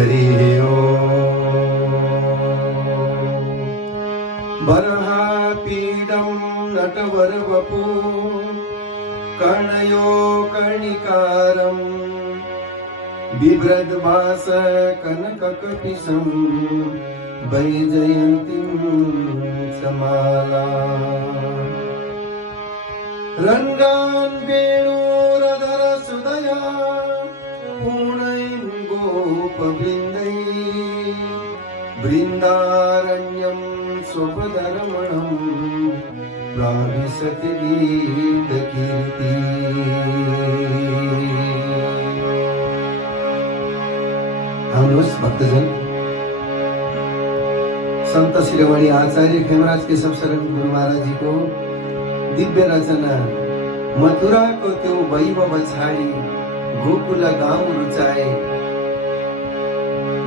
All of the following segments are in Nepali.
हरि ओम। बर्हापीडं नटवरवपु कर्णयो कर्णिकारं बिभ्रद्भास कनककपिशं वैजयन्तीं समाला। रङ्गान् वेणुरधरसुदया पूर्णैः गोपवृन्दै बृन्दारण्यं स्वपदरमणं प्राविशति गीतकीर्ति। हमलोग भक्तजन संत शिरोमणि आचार्य खेमराज केशव शरण गुरु महाराज जी को दिव्य रचना मथुरा को त्यो वैभव छाडी गोकुल गाउँ रुचाए,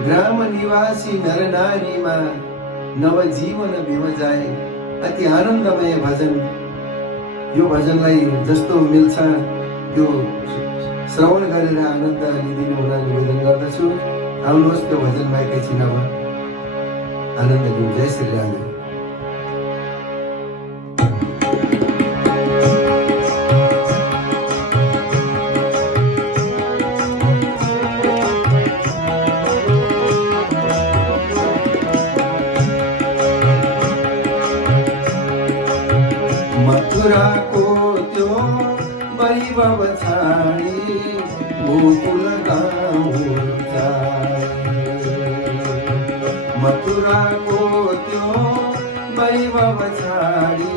ग्राम निवासी नर नारीमा नवजीवन बिमजाए। अति आनन्दमय भजन। यो भजनलाई जस्तो मिल्छ त्यो श्रवण गरेर आनन्द लिदिनु हुन निवेदन गर्दछु। आउनुहोस् त्यो भजनमा एकैछिन आनन्द लिउँ। जय श्री राम। मथुरा को त्यो वैभव छाडी गोकुल गाउँ जाए। मथुरा को त्यो वैभव छाडी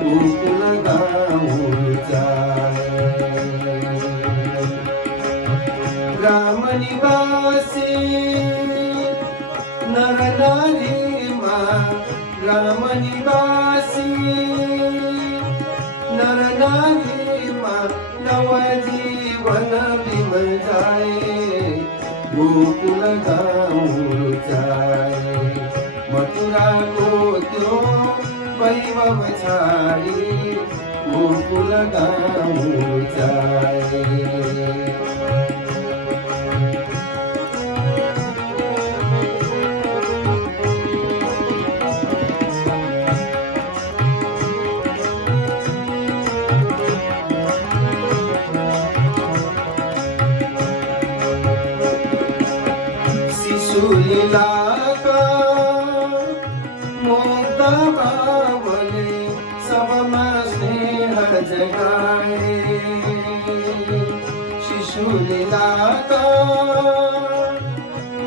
गोकुल गाउँ जाए। ग्राम निवासी नर नारीमा, ग्राम निवासी नर नारीमा नवजीवन बिमजाए। गोकुल गाउँ जाए। मथुरा को त्यो वैभव छाडी गोकुल गाउँ जाए। लीला का मुग्ध बावले सबमा स्नेह जगाए। शिशु लीला का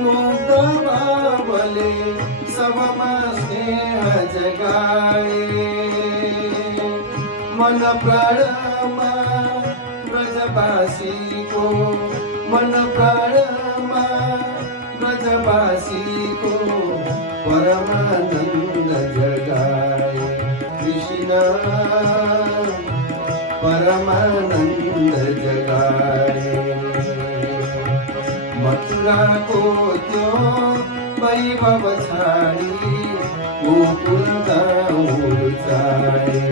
मुग्ध बावले सबमा स्नेह जगाए। मन प्राणमा ब्रजवासी को, मन प्राणमा ब्रजवासी को परमानंद जगाए। कृष्ण परमानंद जगाए। मथुरा को त्यो वैभव छाडी गोकुल गाउँ जाए।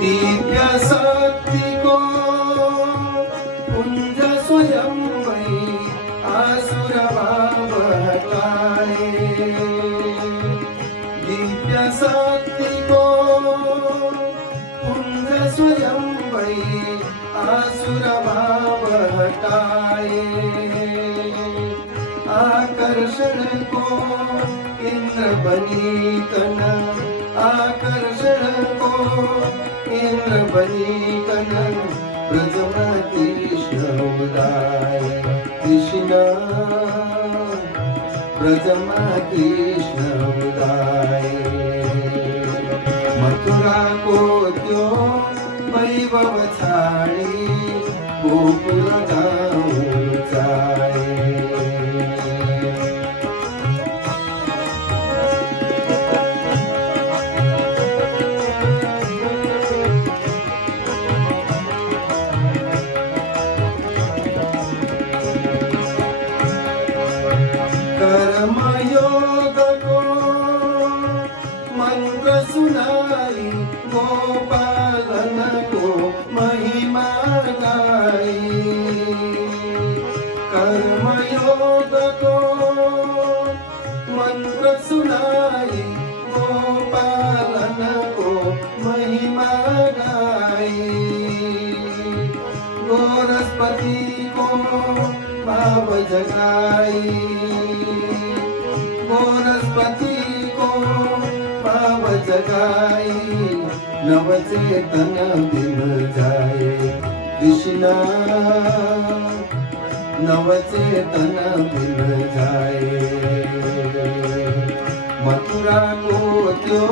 दिव्य शक्ति को पुंज स्वयं वही आसुर भाव हटाए। दिव्य शक्ति को पुंज स्वयं वही आसुर भाव हटाए। आकर्षण को इंद्र बनी कन, आकर्षण को इंद्र बनी कन ब्रजमा कृष्ण उदाय। कृष्ण ब्रजमा कृष्ण उदाय। मथुरा को त्यो वैभव छाडी गोकुल गाउँ जाए। गाई कर्मयोग को मंत्र सुनाई गोपालन को महिमा गाई गोरस्पति को भाव जगाई गोरस्पति को भाव जगाई नवचेतन बिन जाए कृष्णा नवचेतन बिन जाए मथुरा को त्यो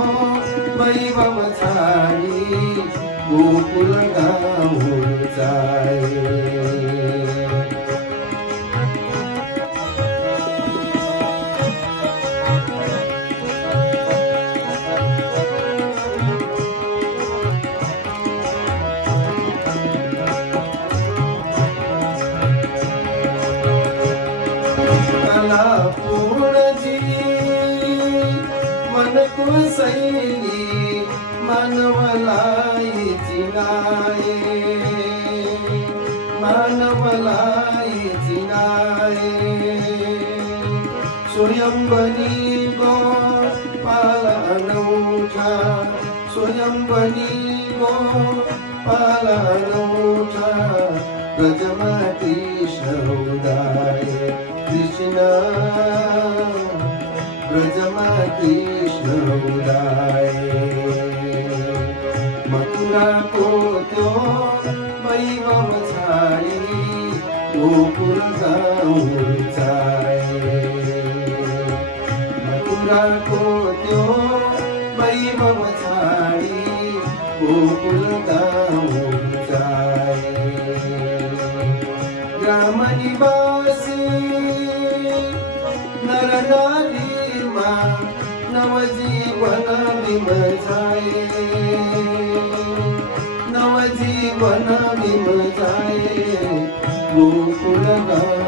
वैभव छाडी गोकुल गाउँ जाए पूर्ण जी मन को सैली मानवलाई चिनाए मानवलाई चिनाए स्वयं बनी गो पालनौठा स्वयं बनी गो पालनौठा ब्रजमा कृष्ण उदाए कृष्ण ब्रजमा कृष्ण उदाए मथुरा को त्यो वैभव छाडी गोकुल गाउँ जाए मथुरा को त्यो वैभव छाडी गोकुल गाउँ जाए ग्राम निवासी नर नारीमा नवजीवन बिम जाए नवजीवन बिम जाए गोकुल गाउँ